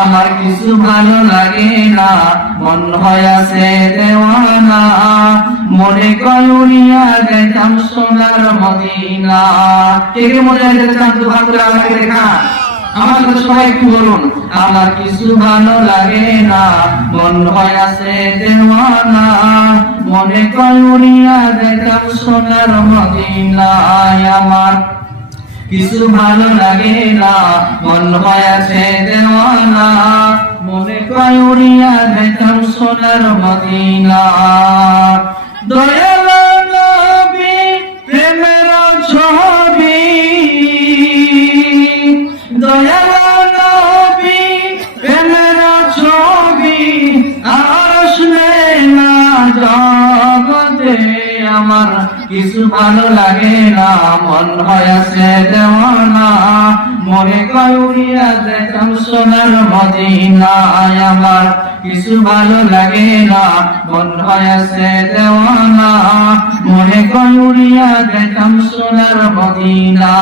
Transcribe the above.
আমার কিছু ভালো লাগে না, মন হইয়াছে দেওয়ানা, মনে কয় উড়িয়া যাইতাম সোনার মদিনা। কে কে মনে যেতে চান তো ভাগ করে আমাকে দেখা আমার কথা সবাই একটু বলুন। আমার কিছু ভালো লাগে না, মন হইয়াছে দেওয়ানা, মনে কয় উড়িয়া যাইতাম সোনার মদিনায়। আমার কিছু ভালো লাগে না, মন হইয়াছে দেওয়ানা, মনে কয় উড়িয়া যাইতাম সোনার মদিনা। দয়াল নবী প্রেমের ছবি, দয়াল নবী প্রেমের ছবি আসলে না জগতে। আমার কিছু ভালো লাগে না, মন হইয়াছে দেওয়ানা, মনে কয় উড়িয়া যাইতাম সোনার মদিনায়। আমার কিছু ভালো লাগে না, মন হইয়াছে দেওয়ানা, মনে কয় উড়িয়া যাইতাম সোনার মদিনা।